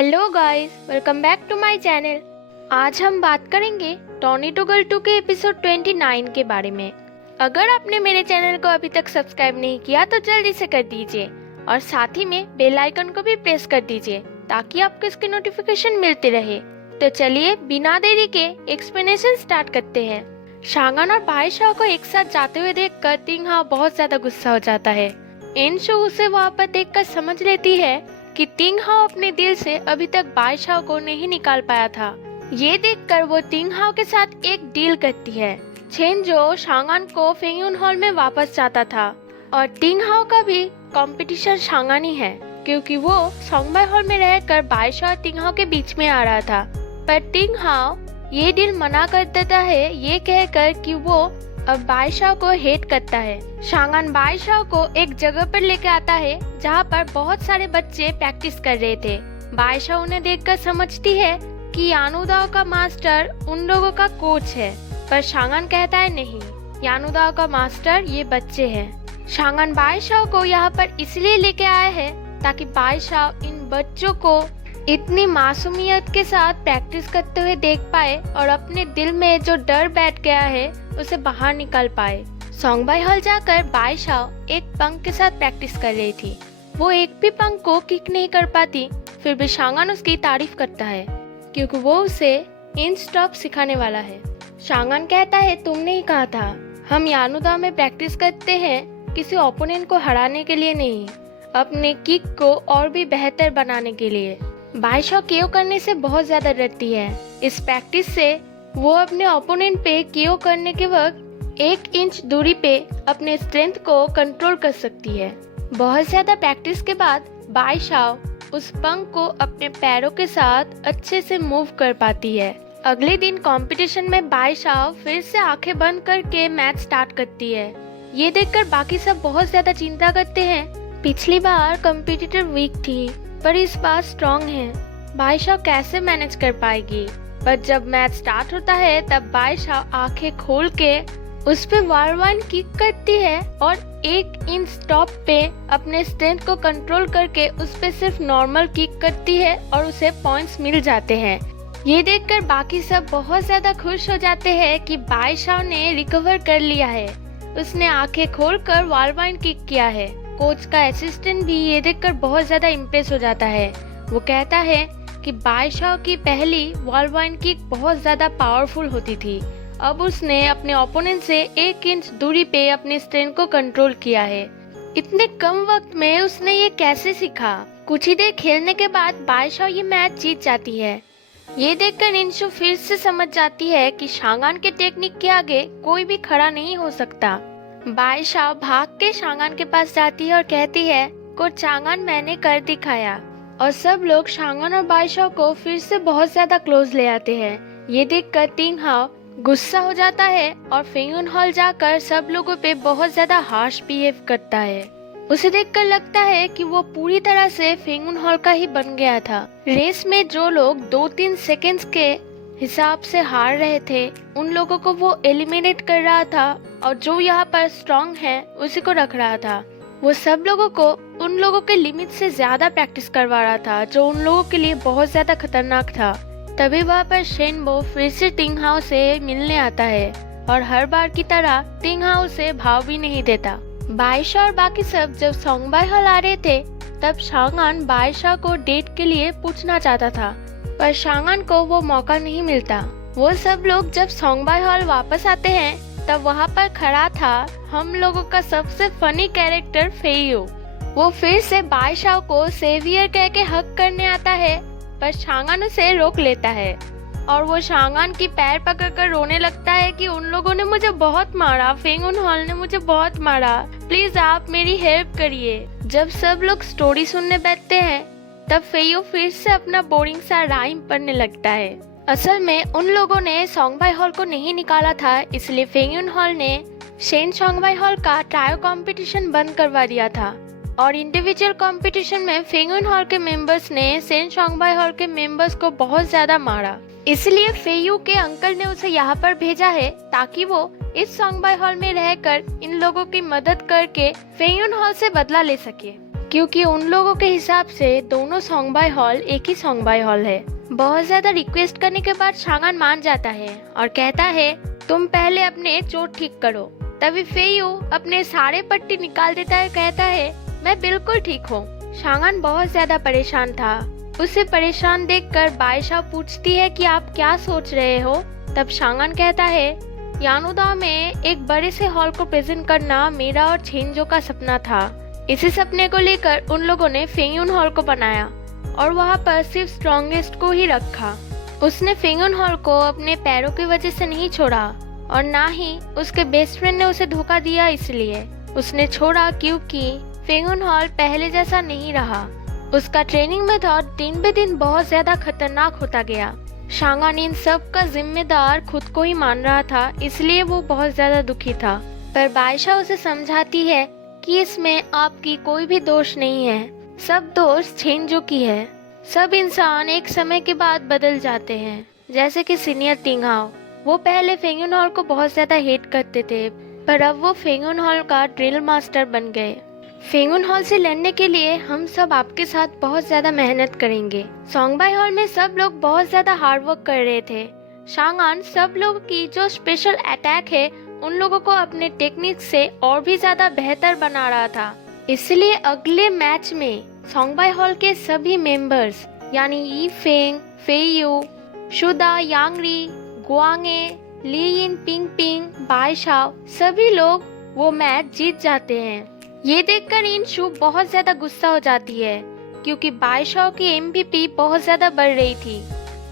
Hello guys, welcome back to my channel. आज हम बात करेंगे टॉर्नेडो गर्ल 2 के एपिसोड 29 के बारे में। अगर आपने मेरे चैनल को अभी तक सब्सक्राइब नहीं किया तो जल्दी से कर दीजिए और साथ ही में बेल आइकन को भी प्रेस कर दीजिए ताकि आपको इसकी नोटिफिकेशन मिलती रहे। तो चलिए बिना देरी के एक्सप्लेनेशन स्टार्ट करते हैं। शांगन और बाईशाओ को एक साथ जाते हुए देखकर तिंगहाओ बहुत ज्यादा गुस्सा हो जाता है। एनशु उसे वहाँ पर देखकर समझ लेती है कि तिंगहाओ अपने दिल से अभी तक बाईशाओ को नहीं निकाल पाया था। ये देखकर वो तिंगहाओ के साथ एक डील करती है। छेनजो शांगन को फेंगयुन हॉल में वापस जाता था और तिंगहाओ का भी कंपटीशन शांगन ही है क्योंकि वो सोंगबाई हॉल में रहकर बाईशाओ और तिंगहाओ के बीच में आ रहा था। पर तिंगहाओ ये डील मना कर देता है ये कहकर कि वो अब बाईशाओ को हेट करता है। शांगन बाईशाओ को एक जगह पर लेके आता है जहाँ पर बहुत सारे बच्चे प्रैक्टिस कर रहे थे। बाईशाओ उन्हें देखकर समझती है कि यानुदाओ का मास्टर उन लोगों का कोच है, पर शांगन कहता है नहीं, यानुदाओ का मास्टर ये बच्चे हैं। शांगन बाईशाओ को यहाँ पर इसलिए लेके आया है ताकि बाईशाओ इन बच्चों को इतनी मासूमियत के साथ प्रैक्टिस करते हुए देख पाए और अपने दिल में जो डर बैठ गया है उसे बाहर निकाल पाए। सोंगबाई हॉल जाकर बाईशाओ एक पंख के साथ प्रैक्टिस कर रही थी। वो एक भी पंख को किक नहीं कर पाती, फिर भी शांगन उसकी तारीफ करता है क्योंकि वो उसे इन स्टॉप सिखाने वाला है। शांगन कहता है तुमने ही कहा था हम यानुदा में प्रैक्टिस करते हैं किसी ओपोनेंट को हराने के लिए नहीं, अपने किक को और भी बेहतर बनाने के लिए। बाईशाओ केओ करने से बहुत ज्यादा डरती है। इस प्रैक्टिस से वो अपने ओपोनेंट पे केओ करने के वक्त 1 इंच दूरी पे अपने स्ट्रेंथ को कंट्रोल कर सकती है। बहुत ज्यादा प्रैक्टिस के बाद बाईशाओ उस पंख को अपने पैरों के साथ अच्छे से मूव कर पाती है। अगले दिन कंपटीशन में बाईशाओ फिर से आंखें बंद करके मैच स्टार्ट करती है। ये देखकर बाकी सब बहुत ज्यादा चिंता करते हैं। पिछली बार कंपटीटर वीक थी पर इस बार स्ट्रॉन्ग है, बाईशाओ कैसे मैनेज कर पाएगी। पर जब मैच स्टार्ट होता है तब बाईशाओ आंखें खोल के उस पे वारवाइन किक करती है और 1 इंच स्टॉप पे अपने स्ट्रेंथ को कंट्रोल करके उस पे सिर्फ नॉर्मल किक करती है और उसे पॉइंट्स मिल जाते हैं। ये देखकर बाकी सब बहुत ज्यादा खुश हो जाते हैं कि बाईशाओ ने रिकवर कर लिया है। उसने आंखें खोलकर वारवाइन किक किया है। कोच का असिस्टेंट भी ये देखकर बहुत ज्यादा इम्प्रेस हो जाता है। वो कहता है कि बाईशाओ की पहली वारवाइन किक बहुत ज्यादा पावरफुल होती थी। अब उसने अपने ओपोनेंट से 1 इंच दूरी पे अपने स्ट्रेंथ को कंट्रोल किया है। इतने कम वक्त में उसने ये कैसे सीखा। कुछ ही देर खेलने के बाद बाईशाओ ये मैच जीत जाती है। ये देखकर एनशु फिर से समझ जाती है कि शांगन के टेक्निक के आगे कोई भी खड़ा नहीं हो सकता। बाईशाओ भाग के शांगन के पास जाती है और कहती है कोच शांगन मैंने कर दिखाया। और सब लोग शांगन और बाईशाओ को फिर से बहुत ज्यादा क्लोज ले आते हैं। ये देखकर तिंगहाओ गुस्सा हो जाता है और फेंगयुन हॉल जाकर सब लोगों पे बहुत ज्यादा हार्श बिहेव करता है। उसे देखकर लगता है कि वो पूरी तरह से फेंगयुन हॉल का ही बन गया था। रेस में जो लोग 2-3 सेकेंड्स के हिसाब से हार रहे थे उन लोगों को वो एलिमिनेट कर रहा था और जो यहाँ पर स्ट्रॉन्ग है उसी को रख रहा था। वो सब लोगों को उन लोगों के लिमिट से ज्यादा प्रैक्टिस करवा रहा था जो उन लोगों के लिए बहुत ज्यादा खतरनाक था। तभी वहाँ पर शेनबो फिर से तिंगहाओ से मिलने आता है और हर बार की तरह तिंगहाओ से भाव भी नहीं देता। बाईशाओ और बाकी सब जब सोंगबाई हॉल आ रहे थे तब शांगन बाईशाओ को डेट के लिए पूछना चाहता था, पर शांगन को वो मौका नहीं मिलता। वो सब लोग जब सोंगबाई हॉल वापस आते हैं तब वहाँ पर खड़ा था हम लोगों का सबसे फनी कैरेक्टर फेयू। वो फिर से बाईशाओ को सेवियर कह के हक करने आता है पर शांगन उसे रोक लेता है और वो शांगन की पैर पकड़कर रोने लगता है कि उन लोगों ने मुझे बहुत मारा, फेंगयुन हॉल ने मुझे बहुत मारा, प्लीज आप मेरी हेल्प करिए। जब सब लोग स्टोरी सुनने बैठते हैं तब फेयू फिर से अपना बोरिंग सा राइम पढ़ने लगता है। असल में उन लोगों ने सोंगबाई हॉल को नहीं निकाला था, इसलिए फेंगयुन हॉल ने शेन सोंगबाई हॉल का ट्रायो कंपटीशन बंद करवा दिया था और इंडिविजुअल कंपटीशन में फेंगयुन हॉल के मेंबर्स ने शेन सोंगबाई हॉल के मेंबर्स को बहुत ज्यादा मारा। इसलिए फेयू के अंकल ने उसे यहाँ पर भेजा है ताकि वो इस सोंगबाई हॉल में रहकर इन लोगों की मदद करके फेंगयुन हॉल से बदला ले सके। क्योंकि उन लोगों के हिसाब से दोनों सोंगबाई हॉल एक ही सोंगबाई हॉल है। बहुत ज्यादा रिक्वेस्ट करने के बाद शांगान मान जाता है और कहता है तुम पहले अपने चोट ठीक करो। तभी फेयू अपने सारे पट्टी निकाल देता है, कहता है मैं बिल्कुल ठीक हूँ। शांगान बहुत ज्यादा परेशान था। उसे परेशान देखकर बाईशा पूछती है कि आप क्या सोच रहे हो। तब शांगान कहता है यानुदा में एक बड़े से हॉल को प्रेजेंट करना मेरा और छेंजो का सपना था। इसी सपने को लेकर उन लोगों ने फेंगयुन हॉल को बनाया और वहाँ पर सिर्फ स्ट्रॉन्गेस्ट को ही रखा। उसने फेंगयुन हॉल को अपने पैरों की वजह से नहीं छोड़ा और ना ही उसके बेस्ट फ्रेंड ने उसे धोखा दिया, इसलिए उसने छोड़ा क्योंकि फेंगयुन हॉल पहले जैसा नहीं रहा। उसका ट्रेनिंग मेथड दिन बे दिन बहुत ज्यादा खतरनाक होता गया। शांगान इन सब का जिम्मेदार खुद को ही मान रहा था, इसलिए वो बहुत ज्यादा दुखी था। पर बाईशा उसे समझाती है कि इसमें आपकी कोई भी दोष नहीं है, सब दोष छेंजो की है। सब इंसान एक समय के बाद बदल जाते हैं, जैसे कि सीनियर तिंगहाओ। वो पहले फेंगयुन हॉल को बहुत ज्यादा हेट करते थे, पर अब वो फेंगयुन हॉल का ड्रिल मास्टर बन गए। फेंगयुन हॉल से लड़ने के लिए हम सब आपके साथ बहुत ज्यादा मेहनत करेंगे। सोंगबाई हॉल में सब लोग बहुत ज्यादा हार्ड वर्क कर रहे थे। शांगान सब लोगों की जो स्पेशल अटैक है उन लोगों को अपने टेक्निक से और भी ज्यादा बेहतर बना रहा था। इसलिए अगले मैच में सोंगबाई हॉल के सभी मेंबर्स यानी यी फेंग, फेयू, शुदा, यांगरी, गुआंगे, लीइन, पिंग पिंग, बाईशाओ सभी लोग वो मैच जीत जाते हैं। ये देखकर इंशु बहुत ज्यादा गुस्सा हो जाती है क्योंकि बाईशाओ की एमवीपी बहुत ज्यादा बढ़ रही थी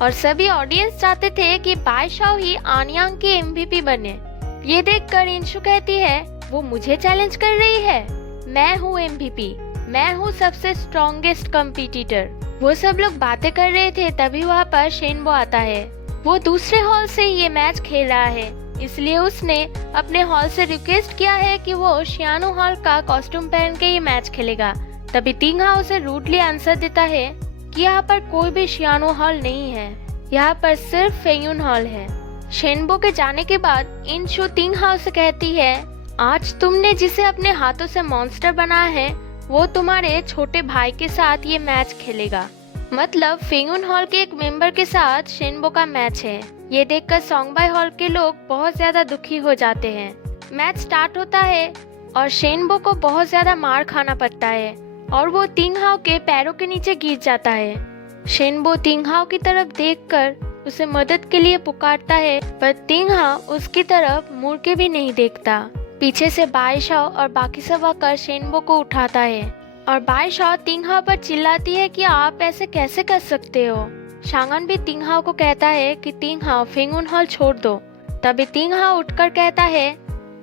और सभी ऑडियंस चाहते थे कि बाईशाओ ही आनयांग की एमवीपी बने। ये देखकर इंशु कहती है वो मुझे चैलेंज कर रही है, मैं हूँ एमवीपी, मैं हूँ सबसे स्ट्रॉन्गेस्ट कम्पिटिटर। वो सब लोग बातें कर रहे थे, तभी वहाँ पर शेनबो आता है। वो दूसरे हॉल से ये मैच खेल रहा है, इसलिए उसने अपने हॉल से रिक्वेस्ट किया है कि वो शियानो हॉल का कॉस्ट्यूम पहन के ये मैच खेलेगा। तभी तिंगहाओ उसे रूडली आंसर देता है कि यहाँ पर कोई भी शियानो हॉल नहीं है, यहाँ पर सिर्फ फेंगयुन हॉल है। शेनबो के जाने के बाद इंशु तिंगहाओ से कहती है आज तुमने जिसे अपने हाथों से मॉन्स्टर बनाया है वो तुम्हारे छोटे भाई के साथ ये मैच खेलेगा। मतलब फेंगयुन हॉल के एक मेंबर के साथ शेनबो का मैच है। ये देखकर सोंगबाई हॉल के लोग बहुत ज्यादा दुखी हो जाते हैं। मैच स्टार्ट होता है और शेनबो को बहुत ज्यादा मार खाना पड़ता है और वो तिंगहाओ के पैरों के नीचे गिर जाता है। शेनबो तिंगहाओ की तरफ देखकर उसे मदद के लिए पुकारता है, पर तिंगहाओ उसकी तरफ मुड़ के भी नहीं देखता। पीछे से बाईशाओ और बाकी सब आकर शेनबो को उठाता है और बाईशाओ तिंगहाओ पर चिल्लाती है कि आप ऐसे कैसे कर सकते हो। शांगान भी तिंगहाओ को कहता है कि तिंगहाओ फेंगयुन हॉल छोड़ दो। तभी तिंगहाओ उठकर कहता है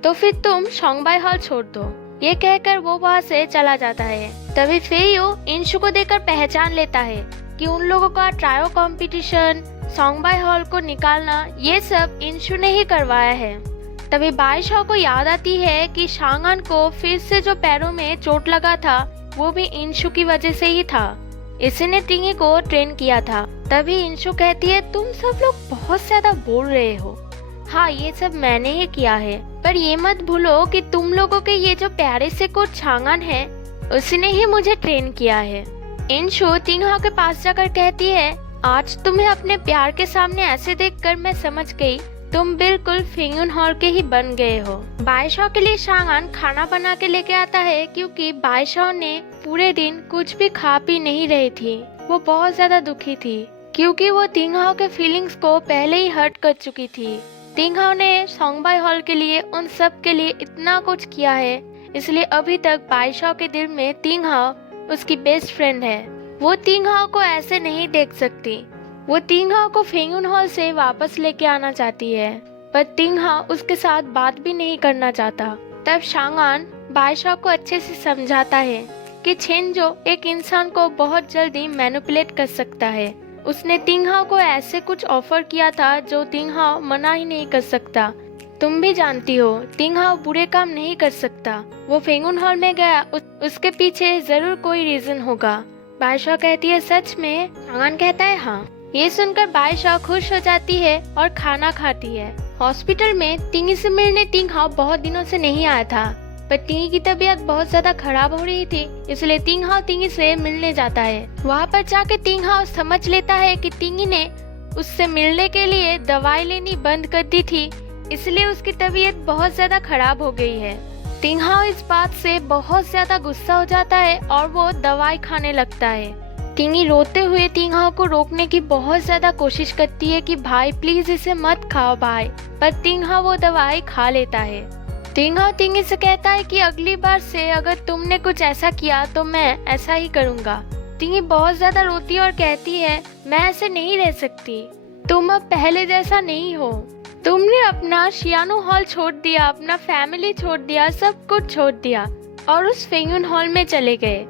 तो फिर तुम सोंगबाई हॉल छोड़ दो। ये कहकर वो वहाँ से चला जाता है। तभी फेयू इंशु को देखकर पहचान लेता है कि उन लोगों का ट्रायो कंपटीशन, सोंगबाई हॉल को निकालना, ये सब इंशु ने ही करवाया है। तभी बाईशाओ को याद आती है कि शांगान को फिर से जो पैरों में चोट लगा था वो भी इंशु की वजह से ही था। इसी ने टिंगी को ट्रेन किया था। तभी इंशु कहती है तुम सब लोग बहुत ज्यादा बोल रहे हो। हाँ, ये सब मैंने ही किया है, पर ये मत भूलो कि तुम लोगों के ये जो प्यारे से कोच शांगान है उसने ही मुझे ट्रेन किया है। इंशु तिंगहाओ के पास जाकर कहती है आज तुम्हें अपने प्यार के सामने ऐसे देखकर मैं समझ गई तुम बिल्कुल फेंगयुन हॉल के ही बन गए हो। बाईशाओ के लिए शांगान खाना बना के लेके आता है क्योंकि बाईशाओ ने पूरे दिन कुछ भी खा पी नहीं रही थी। वो बहुत ज्यादा दुखी थी क्योंकि वो तिंगहाओ के फीलिंग्स को पहले ही हर्ट कर चुकी थी। तिंगहाओ ने सोंगबाई हॉल के लिए उन सब के लिए इतना कुछ किया है, इसलिए अभी तक बाईशाओ के दिल में तिंगहाओ उसकी बेस्ट फ्रेंड है। वो तिंगहाओ को ऐसे नहीं देख सकती। वो तिंगहाओ को फेंगयुन हॉल से वापस लेके आना चाहती है, पर तिंगहाओ उसके साथ बात भी नहीं करना चाहता। तब शांगान बाईशाओ को अच्छे से समझाता है कि छेंजो एक इंसान को बहुत जल्दी मैनिपुलेट कर सकता है। उसने तिंगहाओ को ऐसे कुछ ऑफर किया था जो तिंगहाओ मना ही नहीं कर सकता। तुम भी जानती हो तिंगहाओ बुरे काम नहीं कर सकता। वो फेंगयुन हॉल में गया, उसके पीछे जरूर कोई रीजन होगा। बाईशाओ कहती है सच में? शांगान कहता है हाँ। ये सुनकर बाईशाओ खुश हो जाती है और खाना खाती है। हॉस्पिटल में तिंगी से मिलने तिंगहाओ बहुत दिनों से नहीं आया था। पर टिंगी की तबीयत बहुत ज्यादा खराब हो रही थी, इसलिए टिंग हाओ टिंगी से मिलने जाता है। वहाँ पर जाके टिंग हाओ समझ लेता है कि टिंगी ने उससे मिलने के लिए दवाई लेनी बंद कर दी थी, इसलिए उसकी तबीयत बहुत ज्यादा खराब हो गई है। टिंग हाओ इस बात से बहुत ज्यादा गुस्सा हो जाता है और वो दवाई खाने लगता है। टिंगी रोते हुए टिंग हाओ को रोकने की बहुत ज्यादा कोशिश करती है कि भाई प्लीज इसे मत खाओ भाई, पर टिंग हाओ वो दवाई खा लेता है। टिंग हाओ टिंगी से कहता है कि अगली बार से अगर तुमने कुछ ऐसा किया तो मैं ऐसा ही करूँगा। टिंगी बहुत ज्यादा रोती है और कहती है मैं ऐसे नहीं रह सकती, तुम अब पहले जैसा नहीं हो, तुमने अपना शियानो हॉल छोड़ दिया, अपना फैमिली छोड़ दिया, सब कुछ छोड़ दिया और उस फेंगुन हॉल में चले गए।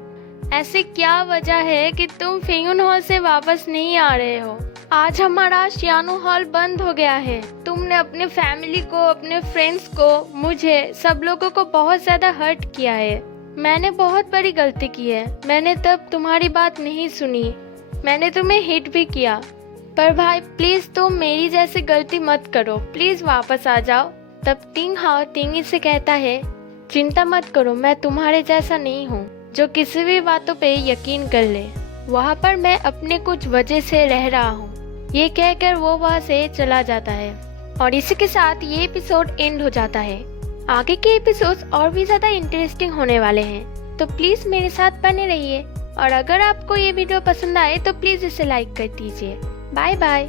ऐसी क्या वजह है कि तुम फेंगुन हॉल से वापस नहीं आ रहे हो? आज हमारा शियानो हॉल बंद हो गया है। तुमने अपने फैमिली को, अपने फ्रेंड्स को, मुझे, सब लोगों को बहुत ज्यादा हर्ट किया है। मैंने बहुत बड़ी गलती की है, मैंने तब तुम्हारी बात नहीं सुनी, मैंने तुम्हें हिट भी किया, पर भाई प्लीज तुम मेरी जैसी गलती मत करो, प्लीज वापस आ जाओ। तब टिंग हाओ टिंगी से कहता है चिंता मत करो, मैं तुम्हारे जैसा नहीं हूँ जो किसी भी बातों पे यकीन कर ले, वहाँ पर मैं अपने कुछ वजह से रह रहा हूँ। ये कहकर वो वहाँ से चला जाता है और इसी के साथ ये एपिसोड एंड हो जाता है। आगे के एपिसोड्स और भी ज़्यादा इंटरेस्टिंग होने वाले हैं, तो प्लीज़ मेरे साथ बने रहिए और अगर आपको ये वीडियो पसंद आए तो प्लीज़ इसे लाइक कर दीजिए। Bye bye.